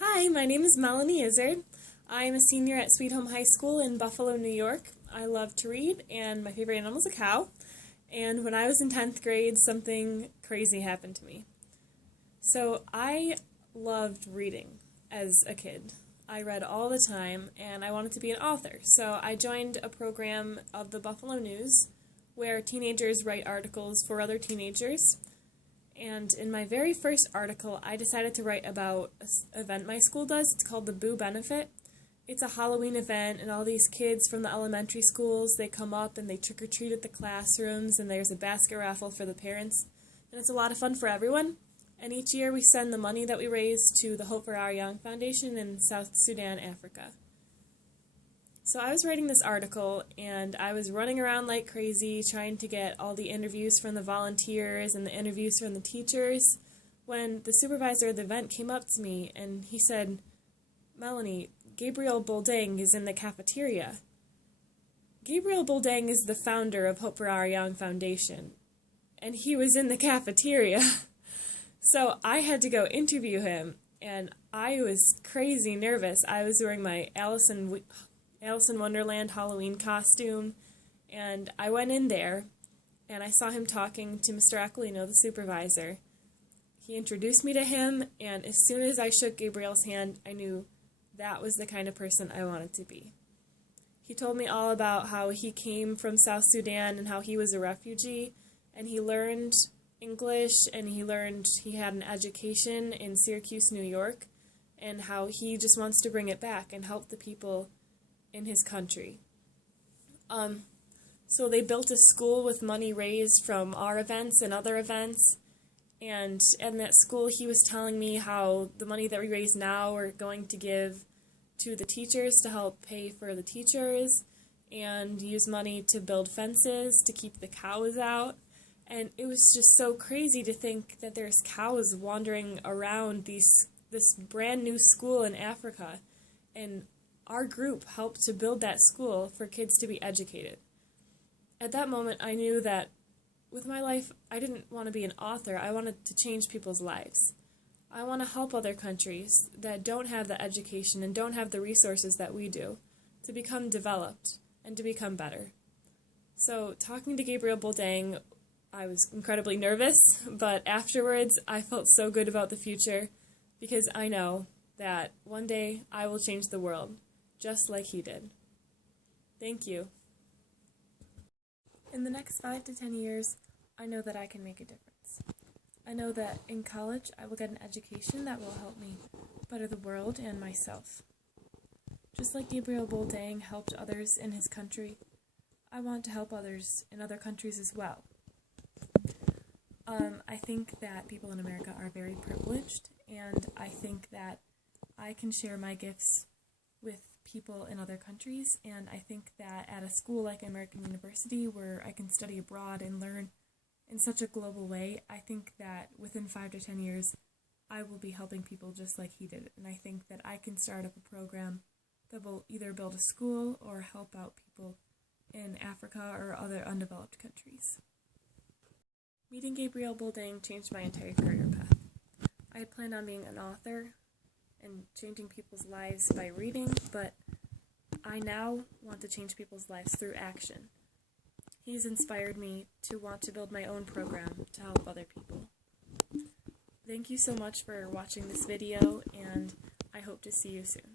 Hi, my name is Melanie Izzard. I am a senior at Sweet Home High School in Buffalo, New York. I love to read, and my favorite animal is a cow. And when I was in 10th grade, something crazy happened to me. So I loved reading as a kid. I read all the time, and I wanted to be an author. So I joined a program of the Buffalo News where teenagers write articles for other teenagers. And in my very first article, I decided to write about an event my school does. It's called the Boo Benefit. It's a Halloween event, and all these kids from the elementary schools, they come up and they trick-or-treat at the classrooms, and there's a basket raffle for the parents. And it's a lot of fun for everyone. And each year we send the money that we raise to the Hope for Our Young Foundation in South Sudan, Africa. So I was writing this article, and I was running around like crazy trying to get all the interviews from the volunteers and the interviews from the teachers when the supervisor of the event came up to me and he said, "Melanie, Gabriel Boldang is in the cafeteria." Gabriel Boldang is the founder of Hope for Our Young Foundation, and he was in the cafeteria. So I had to go interview him, and I was crazy nervous. I was wearing my Alice in Wonderland Halloween costume, and I went in there, and I saw him talking to Mr. Aquilino, the supervisor. He introduced me to him, and as soon as I shook Gabriel's hand, I knew that was the kind of person I wanted to be. He told me all about how he came from South Sudan and how he was a refugee, and he learned English, and he had an education in Syracuse, New York, and how he just wants to bring it back and help the people in his country. So they built a school with money raised from our events and other events, and in that school he was telling me how the money that we raise now we're going to give to the teachers to help pay for the teachers and use money to build fences to keep the cows out. And it was just so crazy to think that there's cows wandering around this brand new school in Africa, and our group helped to build that school for kids to be educated. At that moment, I knew that with my life, I didn't want to be an author. I wanted to change people's lives. I want to help other countries that don't have the education and don't have the resources that we do to become developed and to become better. So talking to Gabriel Boldang, I was incredibly nervous, but afterwards I felt so good about the future because I know that one day I will change the world, just like he did. Thank you. In the next 5 to 10 years, I know that I can make a difference. I know that in college I will get an education that will help me better the world and myself. Just like Gabriel Boldang helped others in his country, I want to help others in other countries as well. I think that people in America are very privileged, and I think that I can share my gifts with people in other countries, and I think that at a school like American University where I can study abroad and learn in such a global way, I think that within 5 to 10 years I will be helping people just like he did, and I think that I can start up a program that will either build a school or help out people in Africa or other undeveloped countries. Meeting Gabriel Boldang changed my entire career path. I had planned on being an author and changing people's lives by reading, but I now want to change people's lives through action. He's inspired me to want to build my own program to help other people. Thank you so much for watching this video, and I hope to see you soon.